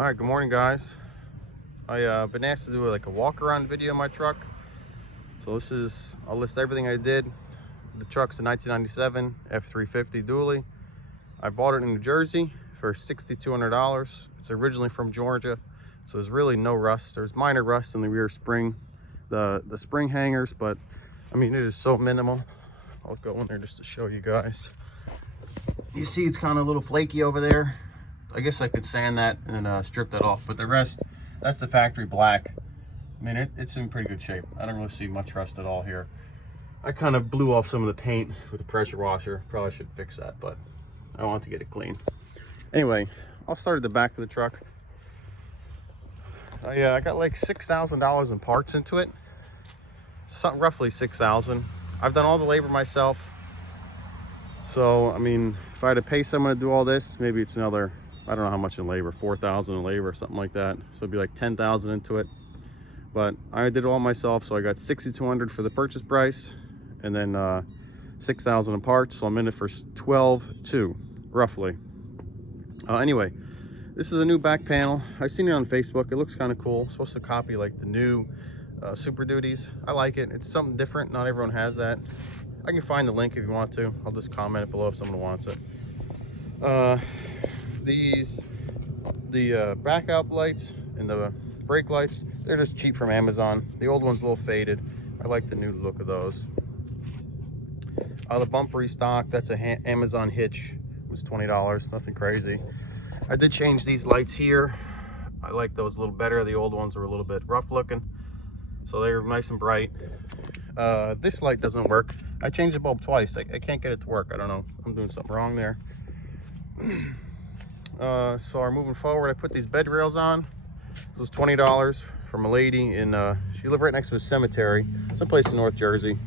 All right, good morning, guys. I've been asked to do like a walk around video of my truck. So I'll list everything I did. The truck's a 1997 F-350 dually. I bought it in New Jersey for $6,200. It's originally from Georgia, so there's really no rust. There's minor rust in the rear spring, the spring hangers, but I mean, it is so minimal. I'll go in there just to show you guys. You see it's kind of a little flaky over there. I guess I could sand that and strip that off, but the rest, that's the factory black. I mean, it's in pretty good shape. I don't really see much rust at all here. I kind of blew off some of the paint with the pressure washer. Probably should fix that, but I want to get it clean. Anyway, I'll start at the back of the truck. I got like $6,000 in parts into it. Roughly 6,000. I've done all the labor myself. So, I mean, if I had to pay someone to do all this, maybe it's another, I don't know how much in labor, 4,000 in labor or something like that. So it'd be like 10,000 into it. But I did it all myself, so I got $6,200 for the purchase price, and then 6,000 in parts. So I'm in it for 12,200 roughly. Anyway, this is a new back panel. I seen it on Facebook. It looks kind of cool. It's supposed to copy like the new Super Duties. I like it. It's something different. Not everyone has that. I can find the link if you want to. I'll just comment it below if someone wants it. The backup lights and the brake lights, they're just cheap from Amazon. The old one's a little faded. I like the new look of those. The bumper stock, that's a Amazon hitch. It was $20, nothing crazy. I did change these lights here. I like those a little better. The old ones were a little bit rough looking, so they're nice and bright. This light doesn't work. I changed the bulb twice. I can't get it to work. I don't know. I'm doing something wrong there. So moving forward, I put these bed rails on. This was $20 from a lady in, she lived right next to a cemetery, someplace in North Jersey.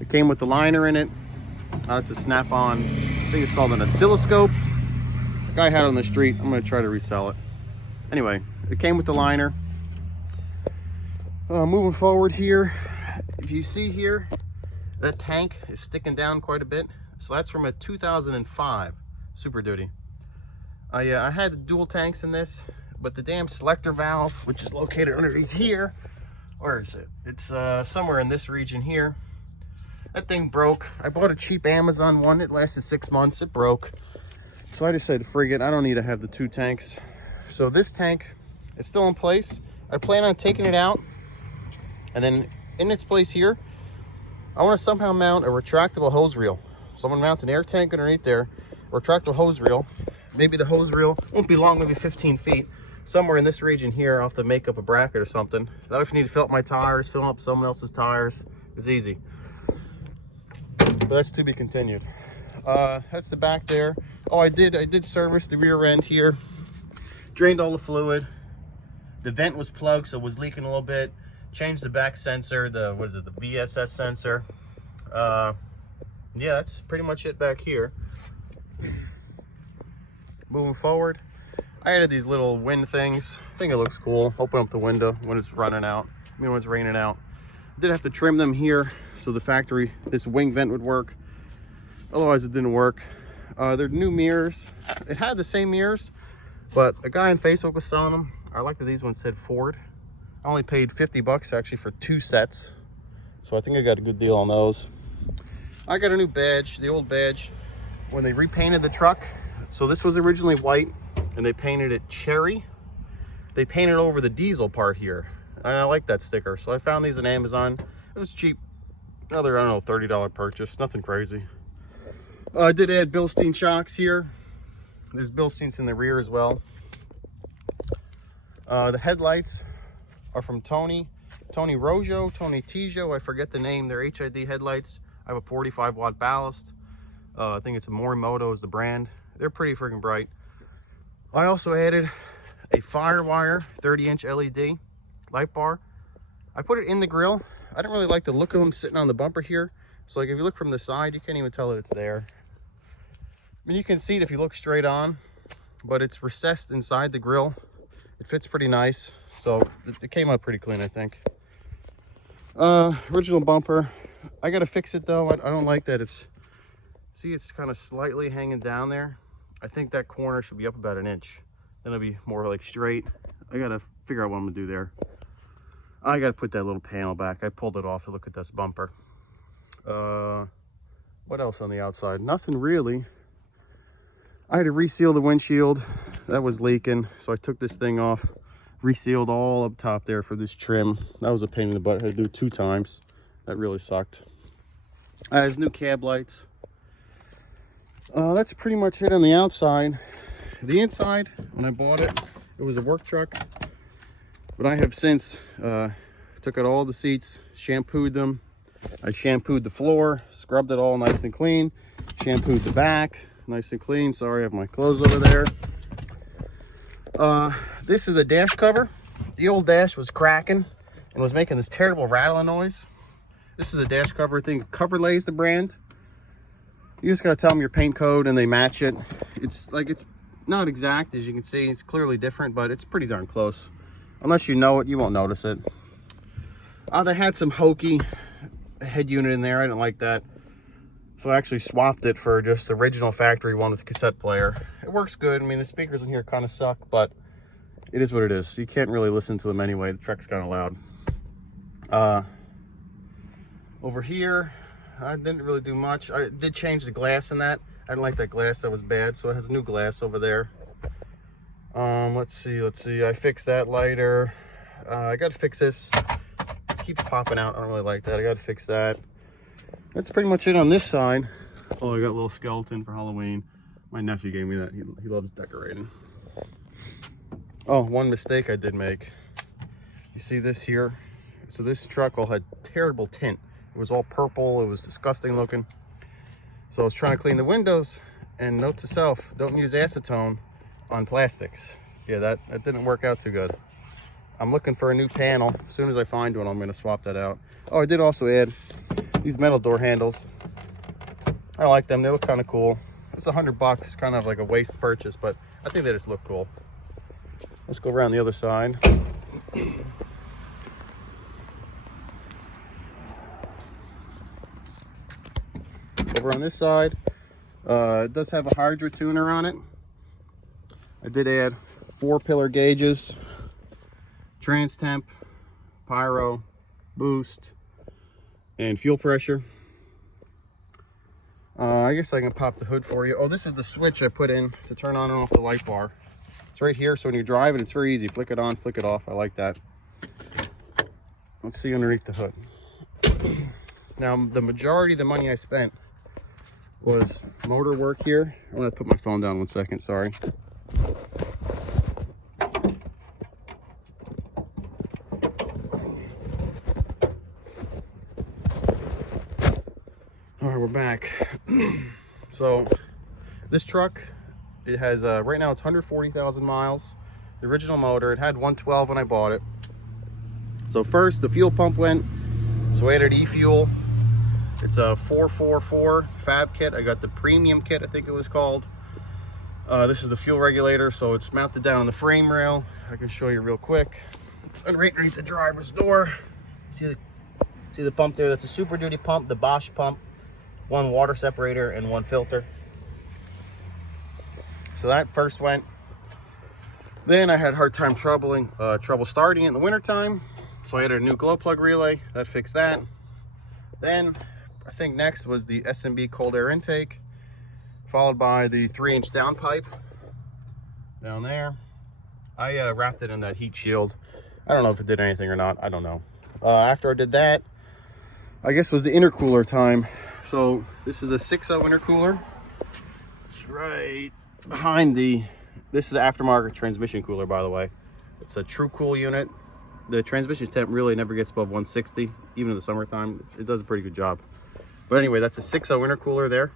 It came with the liner in it. It's a snap-on, I think it's called an oscilloscope. The guy had it on the street. I'm gonna try to resell it. Anyway, it came with the liner. Moving forward here, if you see here, that tank is sticking down quite a bit. So that's from a 2005 Super Duty. I had dual tanks in this, but the damn selector valve, which is located underneath here, where is it? It's somewhere in this region here. That thing broke. I bought a cheap Amazon one. It lasted 6 months. It broke. So I just said, frig it. I don't need to have the two tanks. So this tank is still in place. I plan on taking it out, and then in its place here, I want to somehow mount a retractable hose reel. So I'm going to mount an air tank underneath there, retractable hose reel. Maybe the hose reel won't be long, maybe 15 feet. Somewhere in this region here, I'll have to make up a bracket or something. That if you need to fill up my tires, fill up someone else's tires, it's easy. But that's to be continued. That's the back there. Oh, I did service the rear end here. Drained all the fluid. The vent was plugged, so it was leaking a little bit. Changed the back sensor, the VSS sensor. Yeah, that's pretty much it back here. Moving forward, I added these little wind things. I think it looks cool. Open up the window when it's running out. I mean, when it's raining out. I did have to trim them here so the factory, this wing vent would work. Otherwise, it didn't work. They're new mirrors. It had the same mirrors, but a guy on Facebook was selling them. I like that these ones said Ford. I only paid 50 bucks actually for 2 sets. So I think I got a good deal on those. I got a new badge, the old badge, when they repainted the truck. So this was originally white and they painted it cherry. They painted over the diesel part here. And I like that sticker. So I found these on Amazon. It was cheap. Another, I don't know, $30 purchase. Nothing crazy. I did add Bilstein shocks here. There's Bilsteins in the rear as well. The headlights are from Tony Tijo, I forget the name. They're HID headlights. I have a 45 watt ballast. I think it's a Morimoto is the brand. They're pretty freaking bright. I also added a Firewire 30-inch LED light bar. I put it in the grill. I don't really like the look of them sitting on the bumper here. So like if you look from the side, you can't even tell that it's there. I mean, you can see it if you look straight on, but it's recessed inside the grill. It fits pretty nice. So it came out pretty clean, I think. Original bumper. I gotta fix it though. I don't like that it's kind of slightly hanging down there. I think that corner should be up about 1 inch. Then it'll be more like straight. I gotta figure out what I'm gonna do there. I gotta put that little panel back. I pulled it off to look at this bumper. What else on the outside? Nothing really. I had to reseal the windshield. That was leaking, so I took this thing off, resealed all up top there for this trim. That was a pain in the butt. I had to do it 2 times. That really sucked. Has new cab lights. That's pretty much it on the outside. The inside, when I bought it, it was a work truck, but I have since took out all the seats, shampooed them. I shampooed the floor, scrubbed it all nice and clean, shampooed the back, nice and clean. Sorry, I have my clothes over there. This is a dash cover. The old dash was cracking and was making this terrible rattling noise. This is a dash cover thing. Coverlay's the brand. You just gotta tell them your paint code and they match it. It's not exact, as you can see. It's clearly different, but it's pretty darn close. Unless you know it, you won't notice it. They had some hokey head unit in there. I didn't like that, so I actually swapped it for just the original factory one with the cassette player. It works good. I mean, the speakers in here kind of suck, but it is what it is. You can't really listen to them anyway. The truck's kind of loud. Over here, I didn't really do much. I did change the glass in that. I didn't like that glass. That was bad, so it has new glass over there. Let's see. I fixed that lighter. I got to fix this. It keeps popping out. I don't really like that. I got to fix that. That's pretty much it on this side. Oh, I got a little skeleton for Halloween. My nephew gave me that. He loves decorating. Oh, one mistake I did make. You see this here? So this truck all had terrible tint. It was all purple. It was disgusting looking. So I was trying to clean the windows, and note to self, don't use acetone on plastics. Yeah, that didn't work out too good. I'm looking for a new panel. As soon as I find one, I'm going to swap that out. Oh, I did also add these metal door handles. I like them. They look kind of cool. It's $100, kind of like a waste purchase, but I think they just look cool. Let's go around the other side. Over on this side, it does have a Hydra tuner on it. I did add 4 pillar gauges, trans temp, pyro, boost, and fuel pressure. I guess I can pop the hood for you. Oh, this is the switch I put in to turn on and off the light bar. It's right here, so when you're driving, it's very easy. Flick it on, flick it off. I like that. Let's see underneath the hood. Now, the majority of the money I spent was motor work here. I'm gonna put my phone down 1 second, sorry. All right, we're back. So this truck, it has right now it's 140,000 miles. The original motor, it had 112 when I bought it. So first the fuel pump went, so I added e-fuel. It's a 444 fab kit. I got the premium kit, I think it was called. This is the fuel regulator, so it's mounted down on the frame rail. I can show you real quick. It's right underneath the driver's door. See the pump there? That's a Super Duty pump, the Bosch pump. 1 water separator and 1 filter. So that first went. Then I had hard time trouble starting it in the wintertime. So I added a new glow plug relay. That fixed that. Then I think next was the SMB cold air intake, followed by the 3-inch downpipe down there. I wrapped it in that heat shield. I don't know if it did anything or not. I don't know. After I did that, I guess was the intercooler time. So this is a 6.0 intercooler. It's right behind this is the aftermarket transmission cooler, by the way. It's a True Cool unit. The transmission temp really never gets above 160, even in the summertime. It does a pretty good job. But anyway, that's a 6.0 intercooler there.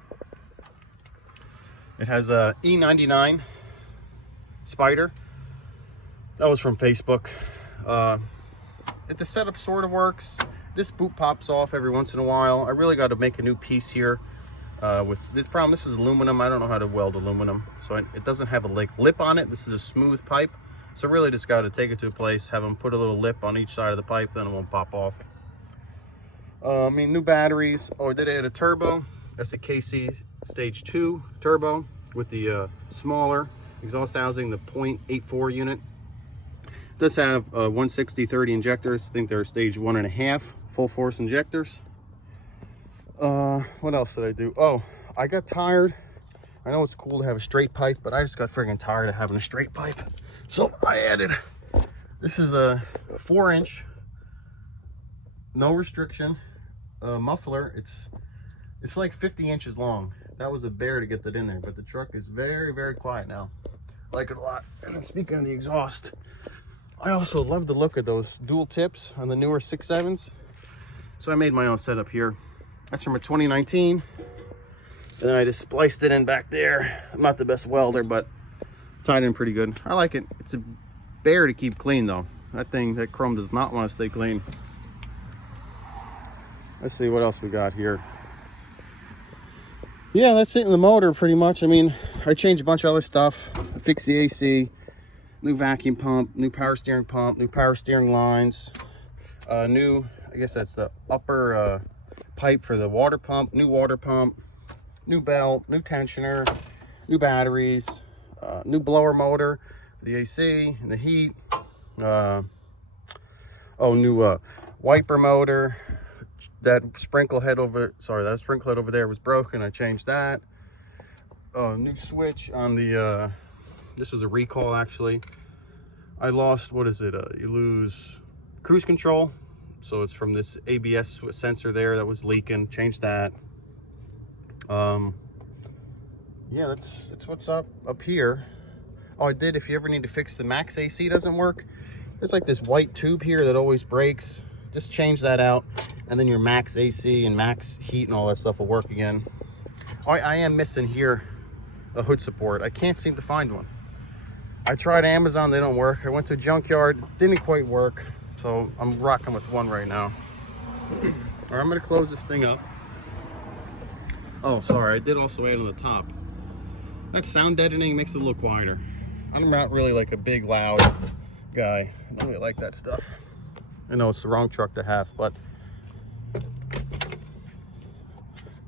It has a E99 Spider. That was from Facebook. The setup sort of works. This boot pops off every once in a while. I really got to make a new piece here. With this problem, this is aluminum. I don't know how to weld aluminum, so it doesn't have a lip on it. This is a smooth pipe, so really just got to take it to a place, have them put a little lip on each side of the pipe, then it won't pop off. I mean, new batteries. Oh, I did add a turbo. That's a KC Stage 2 turbo with the smaller exhaust housing, the .84 unit. Does have 160/30 injectors. I think they're stage 1.5 full force injectors. What else did I do? Oh, I got tired. I know it's cool to have a straight pipe, but I just got friggin' tired of having a straight pipe. So I added, this is a 4-inch, no restriction muffler. It's like 50 inches long. That was a bear to get that in there, but the truck is very, very quiet now. I like it a lot. And speaking of the exhaust, I also love the look of those dual tips on the newer 6.7s. So I made my own setup here. That's from a 2019. And then I just spliced it in back there. I'm not the best welder, but tied in pretty good. I like it. It's a bear to keep clean though. That chrome does not want to stay clean. Let's see what else we got here. Yeah, that's it in the motor pretty much. I mean, I changed a bunch of other stuff. I fixed the AC, new vacuum pump, new power steering lines, new, I guess that's the upper pipe for the water pump, new belt, new tensioner, new batteries, new blower motor for the AC and the heat, new wiper motor. That sprinkle head over there was broken. I changed that. New switch on the this was a recall actually. I lost, what is it, you lose cruise control, so it's from this ABS sensor there that was leaking. Changed that. Yeah, that's what's up here. Oh, I did, if you ever need to fix the max AC doesn't work, there's like this white tube here that always breaks. Just change that out, and then your max AC and max heat and all that stuff will work again. I am missing here a hood support. I can't seem to find one. I tried Amazon, they don't work. I went to a junkyard, didn't quite work. So I'm rocking with one right now. All right, I'm gonna close this thing up. Oh, sorry, I did also add on the top. That sound deadening makes it a little quieter. I'm not really like a big loud guy. I don't really like that stuff. I know it's the wrong truck to have, but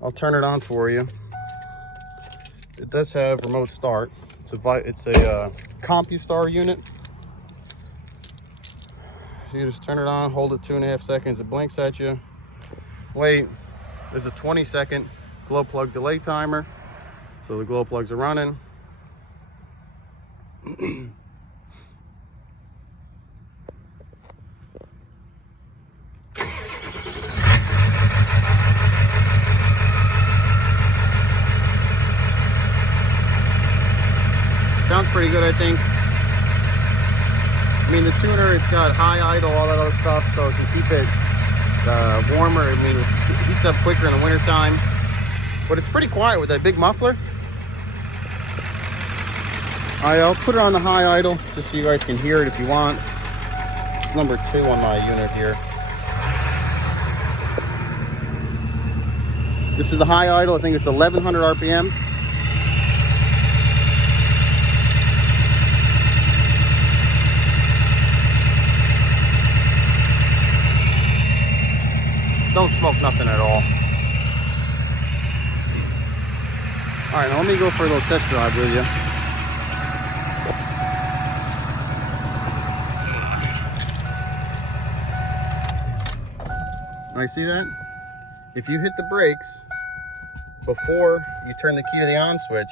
I'll turn it on for you. It does have remote start. It's a CompuStar unit. You just turn it on, hold it 2.5 seconds, it blinks at you. Wait, there's a 20-second glow plug delay timer. So the glow plugs are running. Sounds pretty good, I think. I mean, the tuner, it's got high idle, all that other stuff, so it can keep it warmer. I mean, it heats up quicker in the wintertime. But it's pretty quiet with that big muffler. I'll put it on the high idle just so you guys can hear it if you want. It's number 2 on my unit here. This is the high idle. I think it's 1100 RPMs. Don't smoke nothing at all. All right, now let me go for a little test drive with you. All right, see that? If you hit the brakes before you turn the key to the on switch,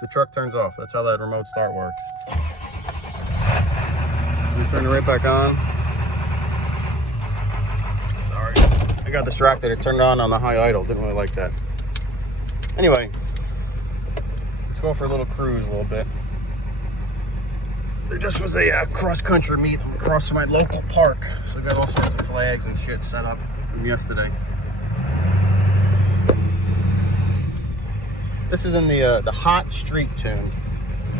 the truck turns off. That's how that remote start works. So we turn it right back on. Sorry, I got distracted. I turned it on the high idle. Didn't really like that. Anyway, let's go for a little cruise a little bit. There just was a cross-country meet across from my local park. So we got all sorts of flags and shit set up from yesterday. This is in the hot street tune,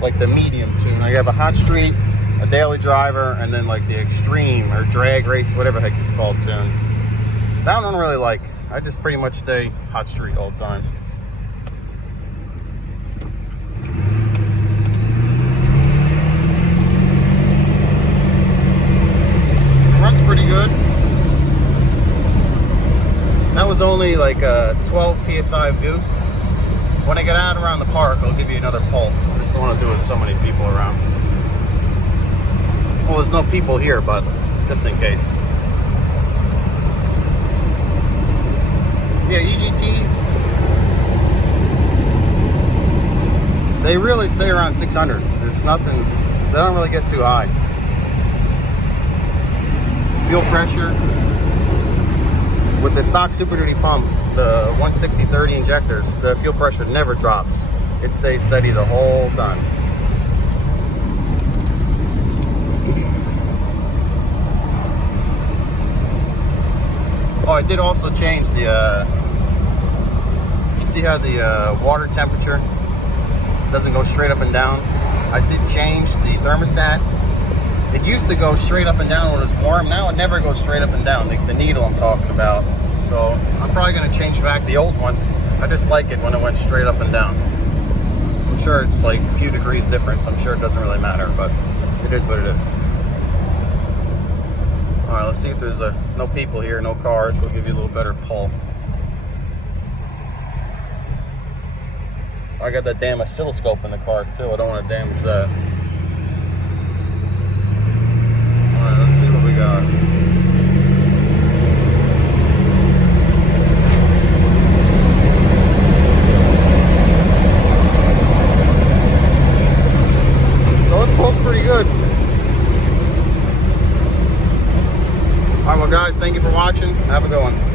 like the medium tune. I have a hot street, a daily driver, and then like the extreme or drag race, whatever the heck it's called tune. That one I don't really like. I just pretty much stay hot street all the time. Runs pretty good. That was only like a 12 psi boost. When I get out around the park, I'll give you another pulse. There's just don't want to do it with so many people around. Well, there's no people here, but just in case. Yeah, EGTs, they really stay around 600. There's nothing, they don't really get too high. Fuel pressure, with the stock Super Duty pump, the 160/30 injectors, the fuel pressure never drops. It stays steady the whole time. Oh, I did also change the, you see how the water temperature doesn't go straight up and down? I did change the thermostat. It used to go straight up and down when it was warm. Now it never goes straight up and down, the needle I'm talking about. So I'm probably going to change back the old one. I just like it when it went straight up and down. I'm sure it's like a few degrees difference. I'm sure it doesn't really matter, but it is what it is. All right, let's see if there's no people here, no cars. We'll give you a little better pull. I got that damn oscilloscope in the car too. I don't want to damage that. All right, let's see what we got. So it pulls pretty good. All right, well guys, thank you for watching. Have a good one.